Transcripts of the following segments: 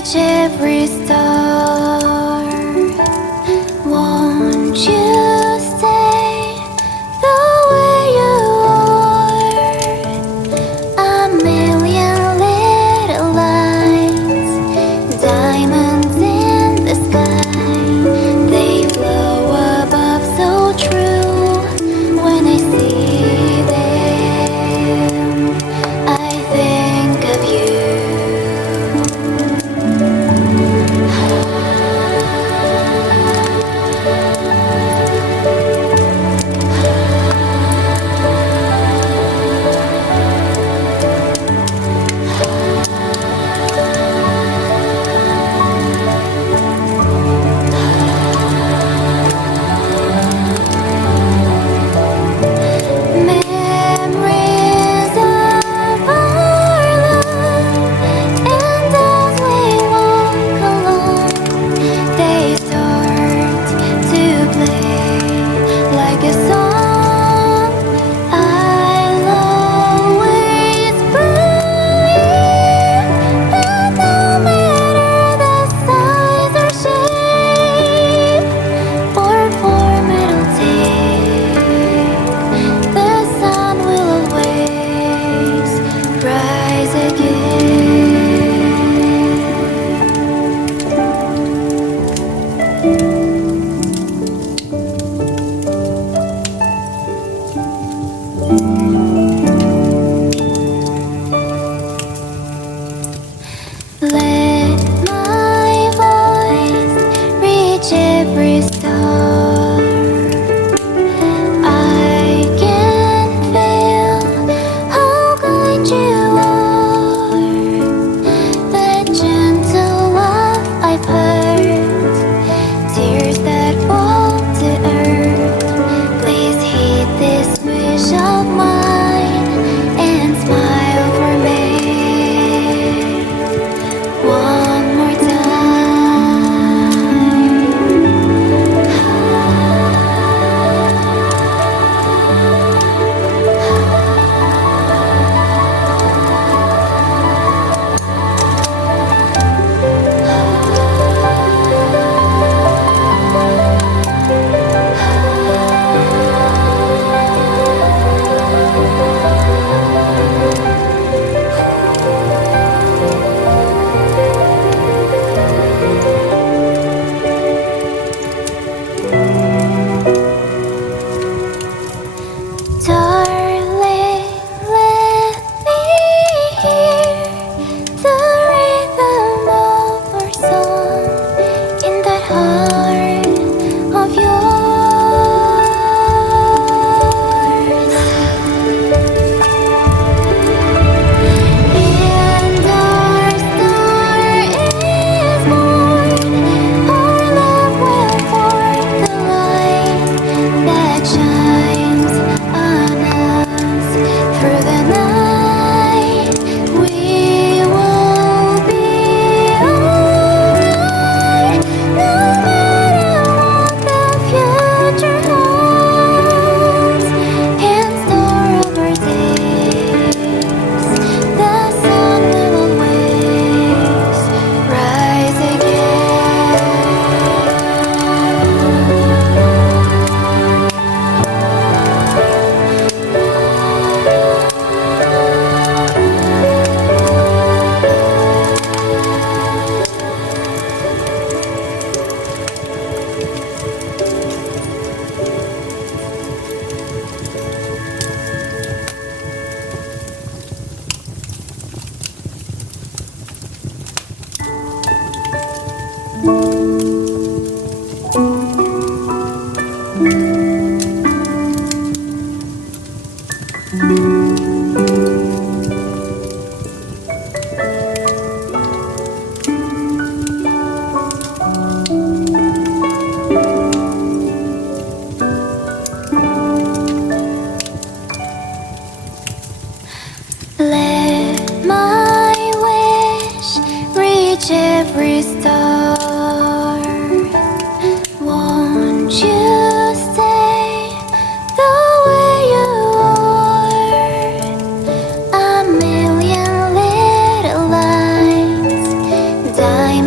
reach every star. Won't you stay the way you are? A million little lights, diamonds in the sky. They flow above so true. When I see them, I think of you. Memories of our love, and as we walk along, they start to play like a song. I'll always believe that no matter the size or shape or form it'll take, the sun will always rise again. Let my voice reach every star. I can feel how kind you are. The gentle laugh I've heard, tears that fall to earth. Please heed this wish of mine and smile for me one more time. Darling, let me hear the rhythm of our song in that heart of yours. And our star is born. Our love will form the light that shines on us through the night. We will be alright, no matter what the future holds. In store of our days, the sun will always rise again. Let my wish reach every star. Won't you stay the way you are? A million little lights, diamonds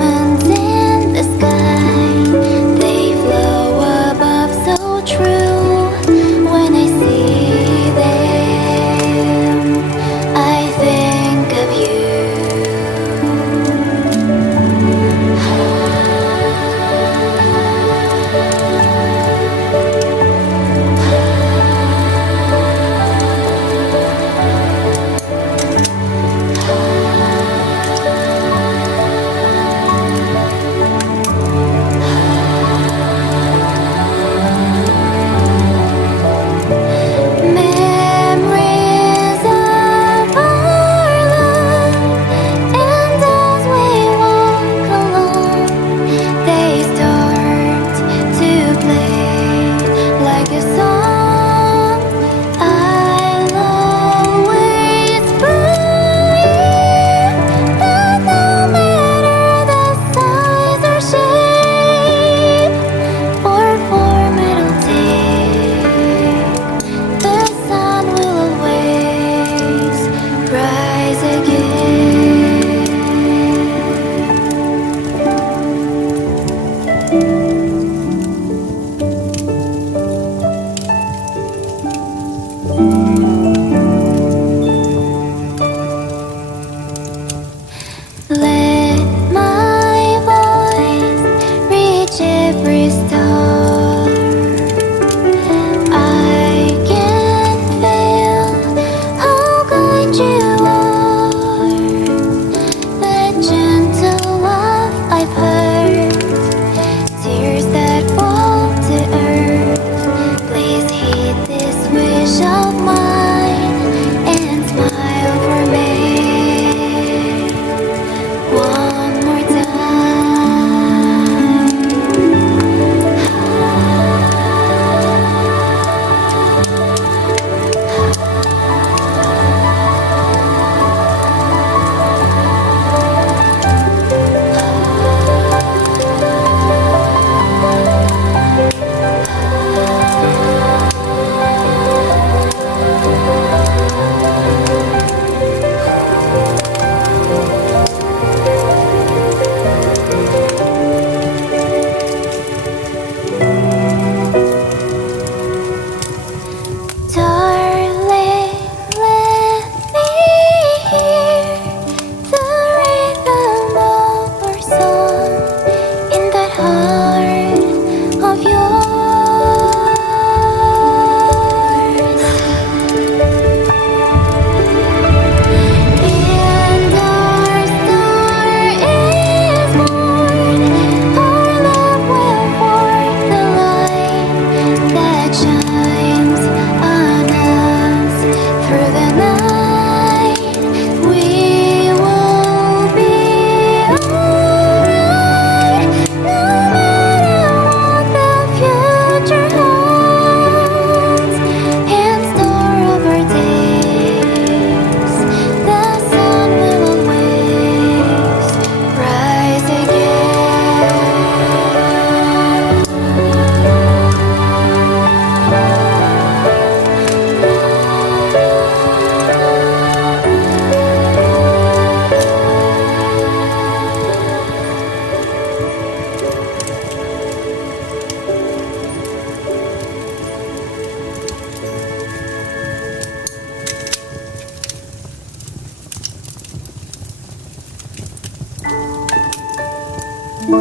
Let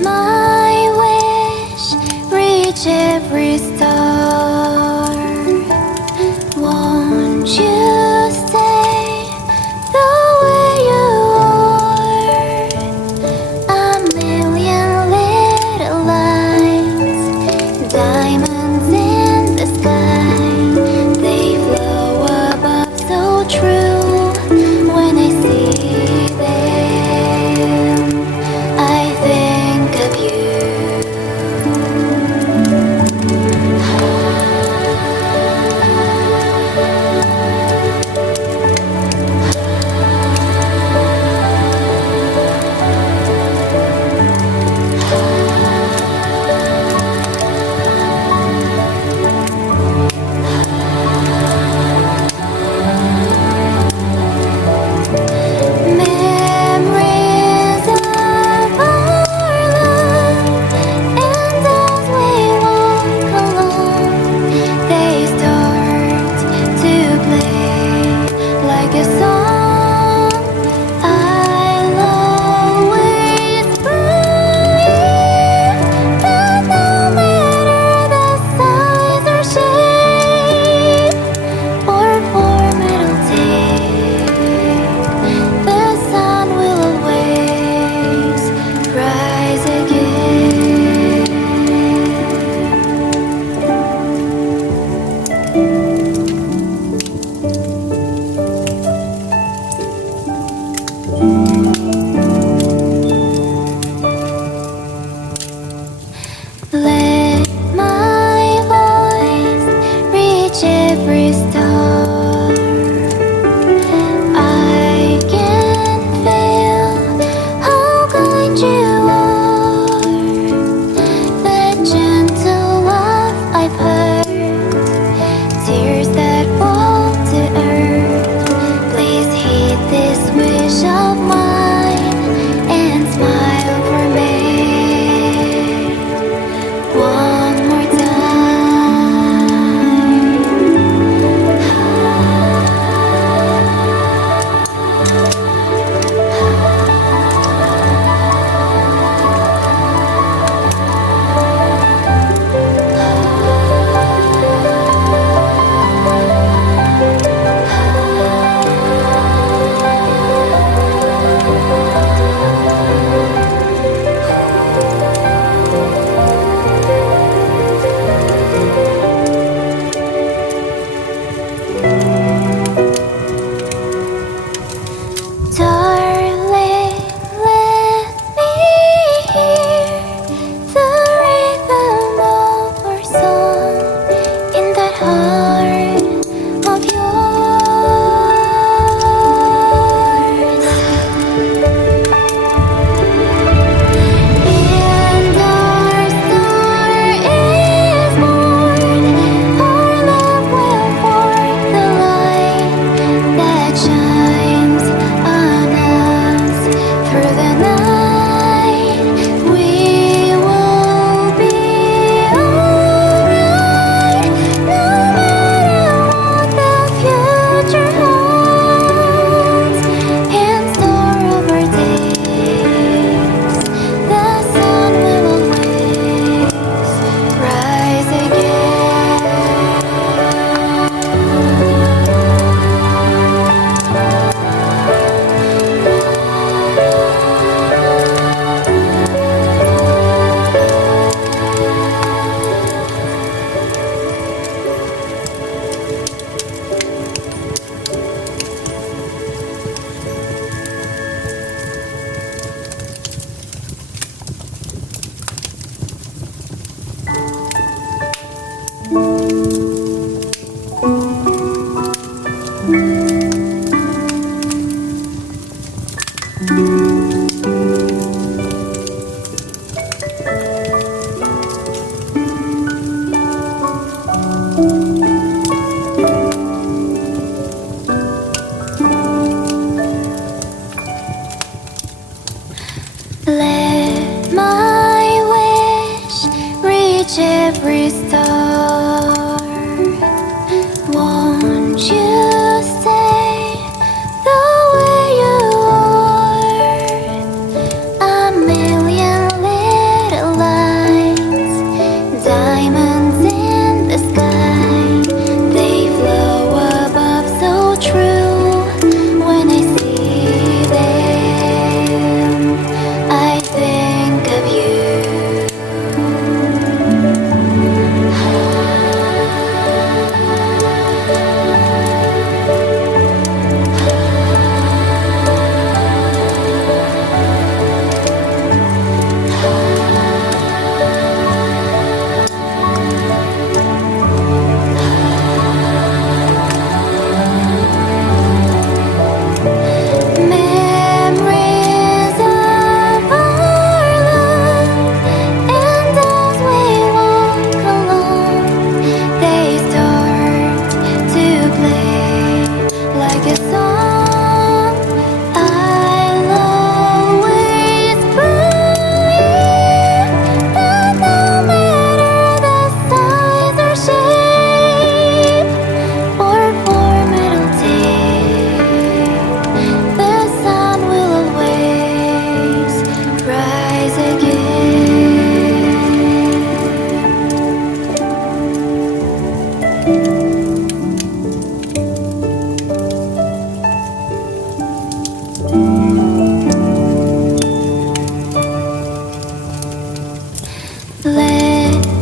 my wish reach every star. Won't you stay the way you are? A million little lights, diamonds in the sky. They flow above so true when I see them. I think of you. Memories of our love, and as we walk along, they start to play like a song. I'll always believe that no matter the size or shape or form it'll take, the sun will always rise again. Let my voice reach every star. I can feel how kind you are. The gentle laugh I've heard, Let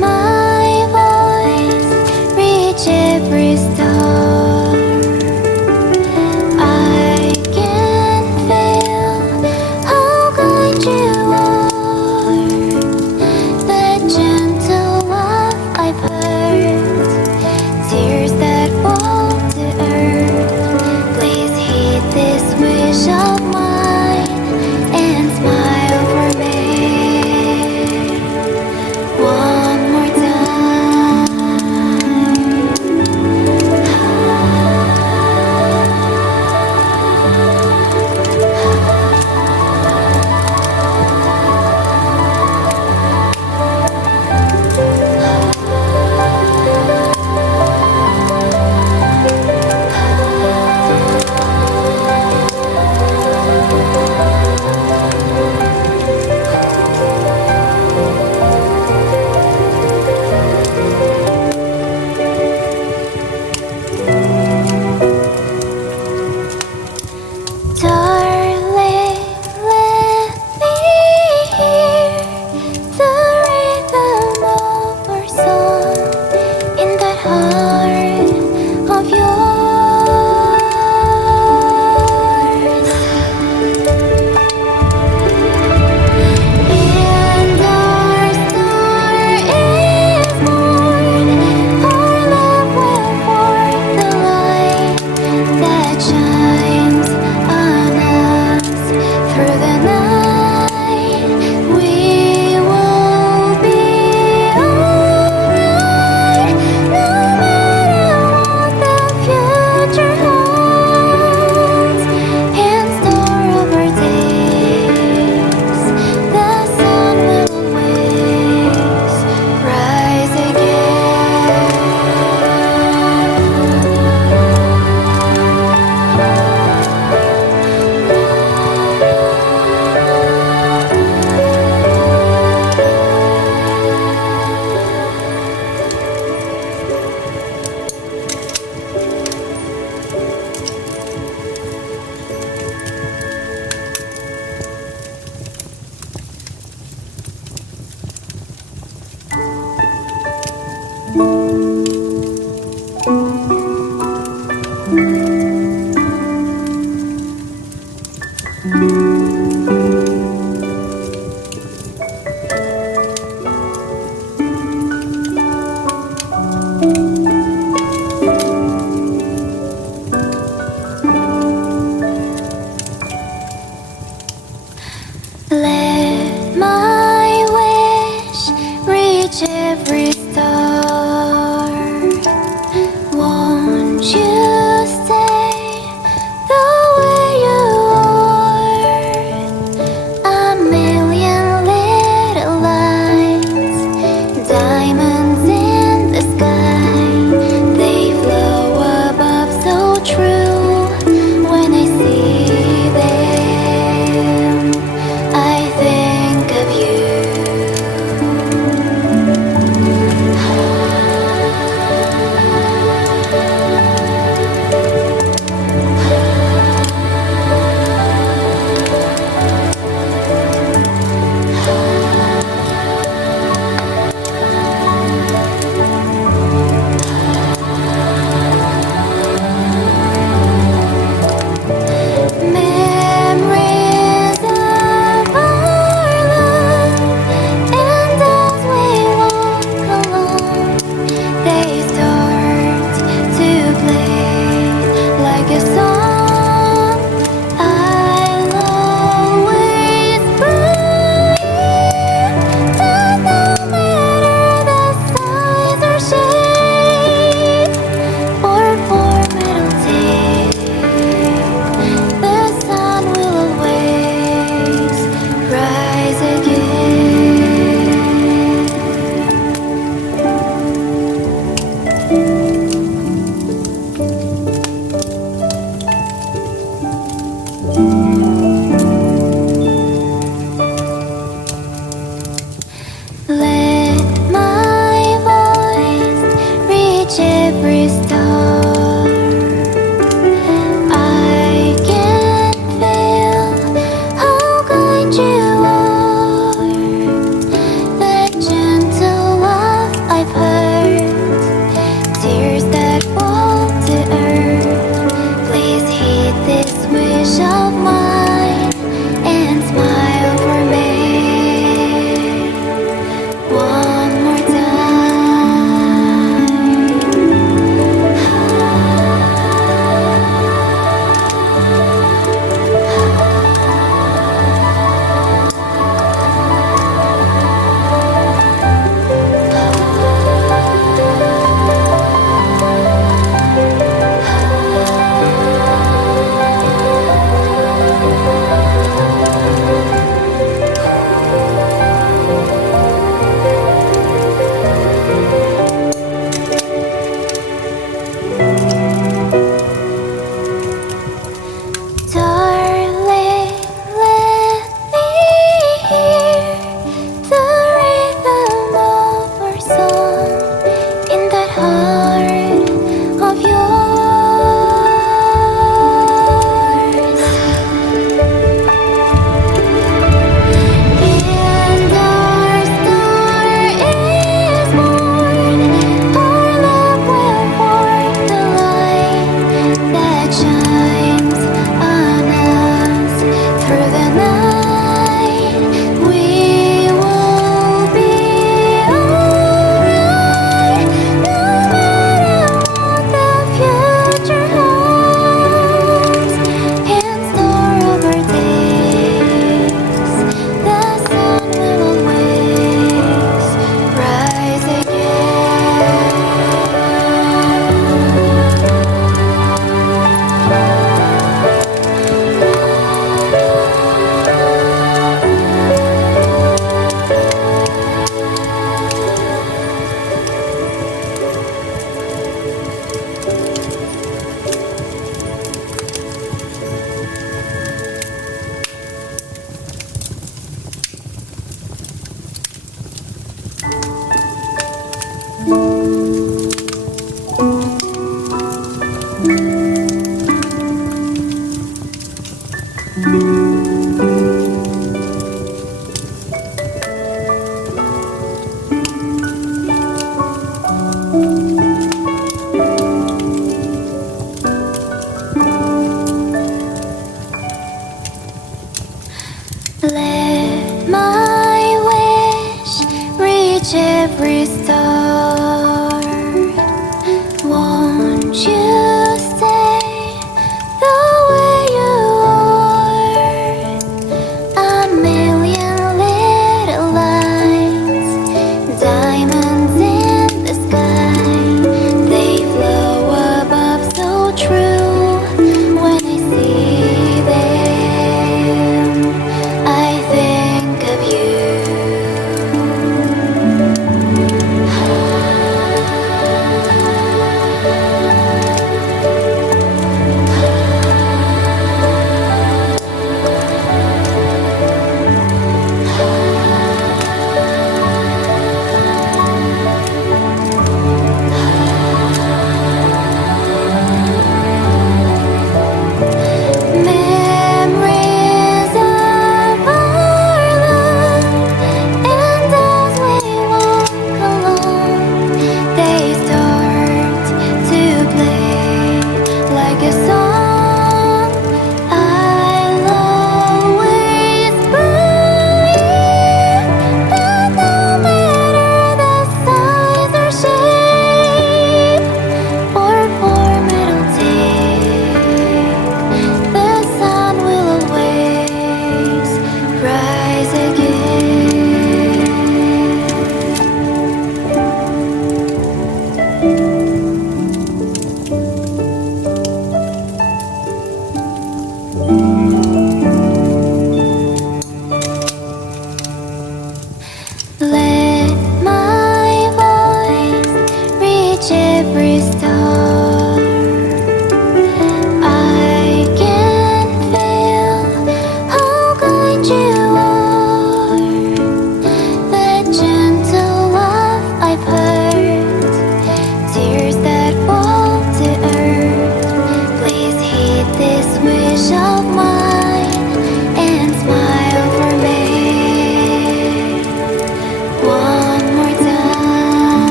my voice reach every star. I can feel how kind you are. The gentle laugh I've heard, tears that fall to earth. Please heed this wish of mine and smile for me. One more time. Darling, let me hear the rhythm of our song in that heart of yours. And our star is born, our love will form the light that shines on us through the night. We will be alright, no matter what the future holds. In store of our days, the sun will always rise again. Let my wish reach every star. Won't you stay the way you are? A million little lights, diamonds in the sky. They flow above so true. When I see them, I think of you. Memories of our love, and as we walk along, they start to play like a song. I'll always believe that no matter the size or shape or form it'll take, the sun will always rise again.